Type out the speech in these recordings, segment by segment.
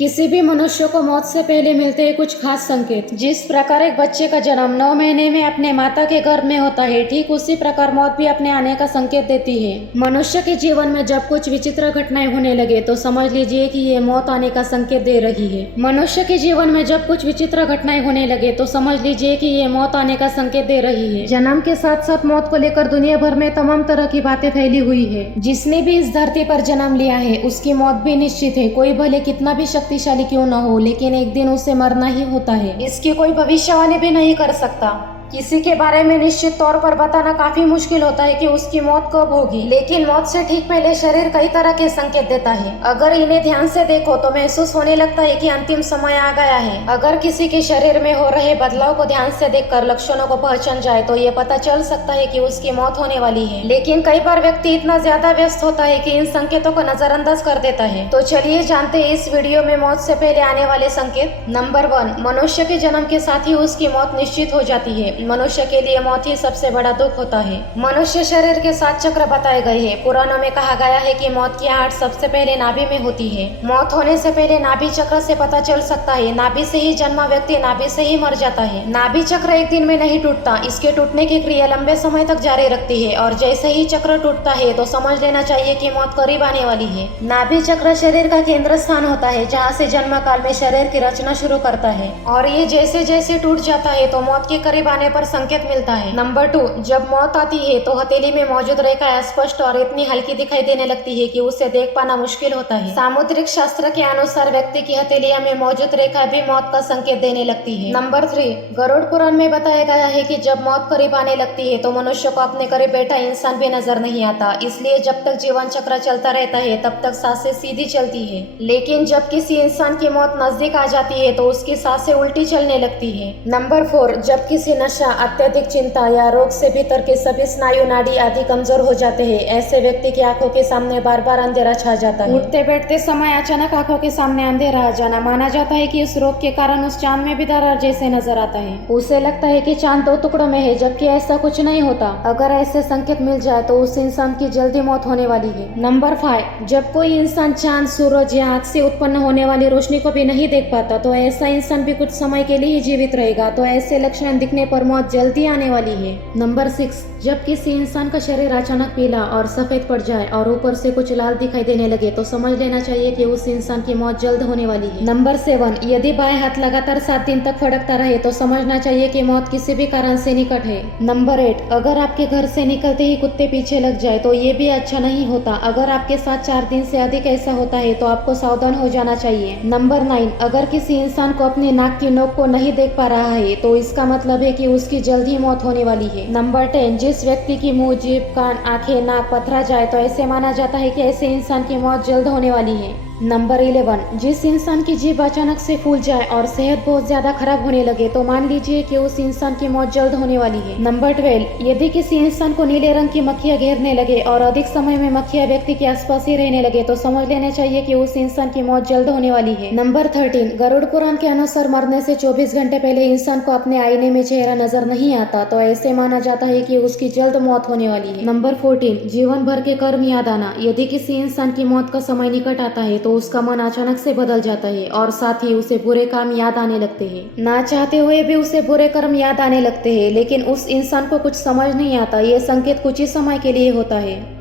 किसी भी मनुष्य को मौत से पहले मिलते हैं कुछ खास संकेत। जिस प्रकार एक बच्चे का जन्म 9 महीने में अपने माता के गर्भ में होता है, ठीक उसी प्रकार मौत भी अपने आने का संकेत देती है। मनुष्य के जीवन में जब कुछ विचित्र घटनाएं होने लगे तो समझ लीजिए कि ये मौत आने का संकेत दे रही है। मनुष्य के जीवन में जब कुछ विचित्र घटनाएं होने लगे तो समझ लीजिए कि ये मौत आने का संकेत दे रही है। जन्म के साथ साथ मौत को लेकर दुनिया भर में तमाम तरह की बातें फैली हुई है। जिसने भी इस धरती पर जन्म लिया है उसकी मौत भी निश्चित है। कोई भले कितना भी शक्तिशाली क्यों न हो, लेकिन एक दिन उसे मरना ही होता है। इसकी कोई भविष्यवाणी भी नहीं कर सकता। किसी के बारे में निश्चित तौर पर बताना काफी मुश्किल होता है कि उसकी मौत कब होगी, लेकिन मौत से ठीक पहले शरीर कई तरह के संकेत देता है। अगर इन्हें ध्यान से देखो तो महसूस होने लगता है कि अंतिम समय आ गया है। अगर किसी के शरीर में हो रहे बदलाव को ध्यान से देखकर लक्षणों को पहचान जाए तो ये पता चल सकता है कि उसकी मौत होने वाली है। लेकिन कई बार व्यक्ति इतना ज्यादा व्यस्त होता है कि इन संकेतों को नजरअंदाज कर देता है। तो चलिए जानते हैं इस वीडियो में मौत से पहले आने वाले संकेत। नंबर 1, मनुष्य के जन्म के साथ ही उसकी मौत निश्चित हो जाती है। मनुष्य के लिए मौत ही सबसे बड़ा दुख होता है। मनुष्य शरीर के 7 चक्र बताए गए हैं। पुराणों में कहा गया है कि मौत की आहट सबसे पहले नाभि में होती है। मौत होने से पहले नाभि चक्र से पता चल सकता है। नाभि से ही जन्मा व्यक्ति नाभि से ही मर जाता है। नाभि चक्र एक दिन में नहीं टूटता, इसके टूटने की क्रिया लंबे समय तक जारी रखती है और जैसे ही चक्र टूटता है तो समझ लेना चाहिए कि मौत करीब आने वाली है। नाभि चक्र शरीर का केंद्र स्थान होता है जहाँ से जन्म काल में शरीर की रचना शुरू करता है और ये जैसे जैसे टूट जाता है तो मौत के करीब आने पर संकेत मिलता है। नंबर 2, जब मौत आती है तो हथेली में मौजूद रेखा स्पष्ट और इतनी हल्की दिखाई देने लगती है कि उसे देख पाना मुश्किल होता है। सामुद्रिक शास्त्र के अनुसार व्यक्ति की हथेलिया में मौजूद रेखा भी मौत का संकेत देने लगती है। नंबर 3, गरुड़ पुराण में बताया गया है कि जब मौत करीब आने लगती है तो मनुष्य को अपने करीब बैठा इंसान भी नजर नहीं आता। इसलिए जब तक जीवन चक्र चलता रहता है तब तक सांसें सीधी चलती है, लेकिन जब किसी इंसान की मौत नजदीक आ जाती है तो उसकी सांसें उल्टी चलने लगती है। नंबर 4, जब किसी नशा, अत्यधिक चिंता या रोग से भीतर के सभी स्नायु नाड़ी आदि कमजोर हो जाते हैं, ऐसे व्यक्ति की आंखों के सामने बार बार अंधेरा छा जाता है। उठते बैठते समय अचानक आंखों के सामने अंधेरा आ जाना माना जाता है कि उस रोग के कारण उस चांद में भी दरार जैसे नजर आता है। उसे लगता है कि चांद 2 टुकड़ों में है, जबकि ऐसा कुछ नहीं होता। अगर ऐसे संकेत मिल जाए तो उस इंसान की जल्दी मौत होने वाली है। नंबर 5, जब कोई इंसान चांद, सूरज या आग से उत्पन्न होने वाली रोशनी को भी नहीं देख पाता तो ऐसा इंसान भी कुछ समय के लिए ही जीवित रहेगा। तो ऐसे लक्षण दिखने पर मौत जल्दी आने वाली है। नंबर 6, जब किसी इंसान का शरीर अचानक पीला और सफेद पड़ जाए और ऊपर से कुछ लाल दिखाई देने लगे तो समझ लेना चाहिए कि उस इंसान की मौत जल्द होने वाली है। नंबर 7, यदि बाएं हाथ लगातार 7 दिन तक फड़कता रहे तो समझना चाहिए कि मौत किसी भी कारण से निकट है। नंबर 8, अगर आपके घर से निकलते ही कुत्ते पीछे लग जाए तो ये भी अच्छा नहीं होता। अगर आपके साथ 4 दिन से अधिक ऐसा होता है तो आपको सावधान हो जाना चाहिए। नंबर 9, अगर किसी इंसान को अपने नाक की नोक को नहीं देख पा रहा है तो इसका मतलब है कि उसकी जल्द ही मौत होने वाली है। नंबर 10, जिस व्यक्ति की मुंह, जीभ, कान, आंखें, नाक पथरा जाए तो ऐसे माना जाता है कि ऐसे इंसान की मौत जल्द होने वाली है। नंबर 11, जिस इंसान की जीभ अचानक से फूल जाए और सेहत बहुत ज्यादा खराब होने लगे तो मान लीजिए कि उस इंसान की मौत जल्द होने वाली है। नंबर 12, यदि किसी इंसान को नीले रंग की मक्खियां घेरने लगे और अधिक समय में मक्खियां व्यक्ति के आसपास ही रहने लगे तो समझ लेना चाहिए कि उस इंसान की मौत जल्द होने वाली है। नंबर 13, गरुड़ पुराण के अनुसार मरने से 24 घंटे पहले इंसान को अपने आईने में चेहरा नजर नहीं आता तो ऐसे माना जाता है कि उसकी जल्द मौत होने वाली है। नंबर 14, जीवन भर के कर्म याद आना। यदि किसी इंसान की मौत का समय निकट आता है तो उसका मन अचानक से बदल जाता है और साथ ही उसे बुरे काम याद आने लगते हैं। ना चाहते हुए भी उसे बुरे कर्म याद आने लगते हैं, लेकिन उस इंसान को कुछ समझ नहीं आता। ये संकेत कुछ ही समय के लिए होता है।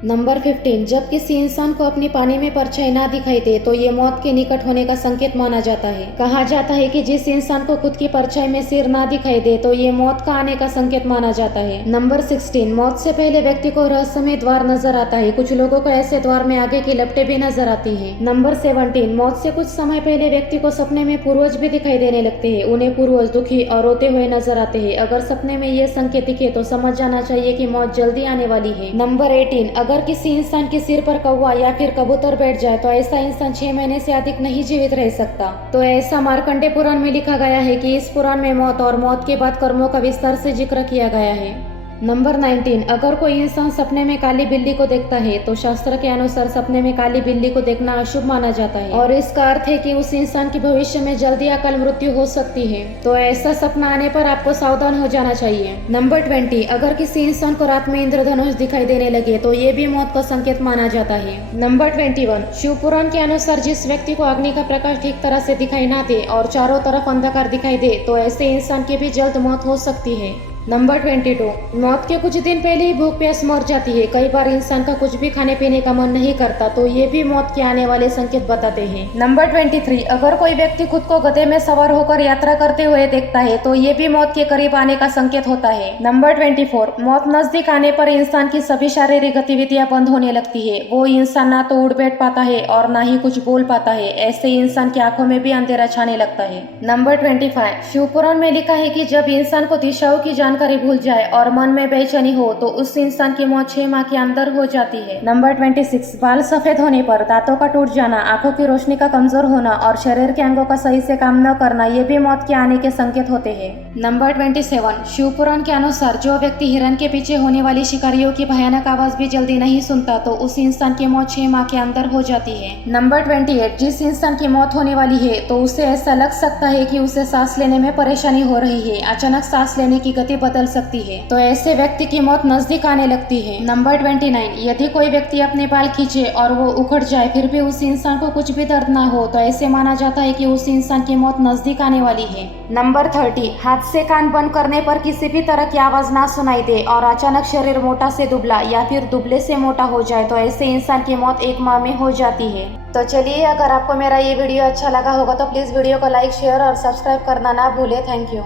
नंबर 15, जब किसी इंसान को अपनी पानी में परछाई ना दिखाई दे तो ये मौत के निकट होने का संकेत माना जाता है। कहा जाता है कि जिस इंसान को खुद की परछाई में सिर ना दिखाई दे तो ये मौत का आने का संकेत माना जाता है। नंबर 16, मौत से पहले व्यक्ति को रहस्यमय द्वार नजर आता है। कुछ लोगों को ऐसे द्वार में आगे की लपटें भी नजर आती है। नंबर 17, मौत से कुछ समय पहले व्यक्ति को सपने में पूर्वज भी दिखाई देने लगते हैं। उन्हें पूर्वज दुखी और रोते हुए नजर आते हैं। अगर सपने में ये संकेत दिखे तो समझ जाना चाहिए कि मौत जल्दी आने वाली है। नंबर 18, अगर किसी इंसान के सिर पर कौवा या फिर कबूतर बैठ जाए तो ऐसा इंसान 6 महीने से अधिक नहीं जीवित रह सकता। तो ऐसा मार्कंडे पुराण में लिखा गया है कि इस पुराण में मौत और मौत के बाद कर्मों का विस्तार से जिक्र किया गया है। नंबर 19, अगर कोई इंसान सपने में काली बिल्ली को देखता है तो शास्त्र के अनुसार सपने में काली बिल्ली को देखना अशुभ माना जाता है और इसका अर्थ है कि उस इंसान की भविष्य में जल्दी या कल मृत्यु हो सकती है। तो ऐसा सपना आने पर आपको सावधान हो जाना चाहिए। नंबर 20, अगर किसी इंसान को रात में इंद्रधनुष दिखाई देने लगे तो ये भी मौत का संकेत माना जाता है। नंबर 21, शिव पुराण के अनुसार जिस व्यक्ति को अग्नि का प्रकाश ठीक तरह से दिखाई ना दे और चारों तरफ अंधकार दिखाई दे तो ऐसे इंसान की भी जल्द मौत हो सकती है। नंबर 22, मौत के कुछ दिन पहले ही भूख प्यास मर जाती है। कई बार इंसान का कुछ भी खाने पीने का मन नहीं करता तो ये भी मौत के आने वाले संकेत बताते हैं। नंबर 23, अगर कोई व्यक्ति खुद को गधे में सवार होकर यात्रा करते हुए देखता है तो ये भी मौत के करीब आने का संकेत होता है। नंबर 24, मौत नजदीक आने पर इंसान की सभी शारीरिक गतिविधियां बंद होने लगती है। वो इंसान ना तो उठ बैठ पाता है और ना ही कुछ बोल पाता है। ऐसे इंसान की आंखों में भी अंधेरा छाने लगता है। नंबर 25, शिव पुराण में लिखा है कि जब इंसान को दिशाओं की जानकारी भूल जाए और मन में बेचैनी हो तो उस इंसान की मौत 6 माह के अंदर हो जाती है। नंबर 26, बाल सफेद होने पर, दांतों का टूट जाना, आंखों की रोशनी का कमजोर होना और शरीर के अंगों का सही से काम न करना ये भी मौत के आने के संकेत होते हैं। नंबर 27, शिव पुराण के अनुसार जो व्यक्ति हिरण के पीछे होने वाली शिकारियों की भयानक आवाज भी जल्दी नहीं सुनता तो उस इंसान की मौत 6 माह के अंदर हो जाती है। नंबर 28, जिस इंसान की मौत होने वाली है तो उसे ऐसा लग सकता है कि उसे सांस लेने में परेशानी हो रही है, अचानक सांस लेने की गति बदल सकती है, तो ऐसे व्यक्ति की मौत नजदीक आने लगती है। नंबर 29, यदि कोई व्यक्ति अपने बाल खींचे और वो उखड़ जाए फिर भी उस इंसान को कुछ भी दर्द ना हो तो ऐसे माना जाता है कि उस इंसान की मौत नजदीक आने वाली है। नंबर 30, हाथ से कान बंद करने पर किसी भी तरह की आवाज ना सुनाई दे और अचानक शरीर मोटा से दुबला या फिर दुबले से मोटा हो जाए तो ऐसे इंसान की मौत 1 माह में हो जाती है। तो चलिए, अगर आपको मेरा ये वीडियो अच्छा लगा होगा तो प्लीज वीडियो को लाइक, शेयर और सब्सक्राइब करना ना भूले। Thank you.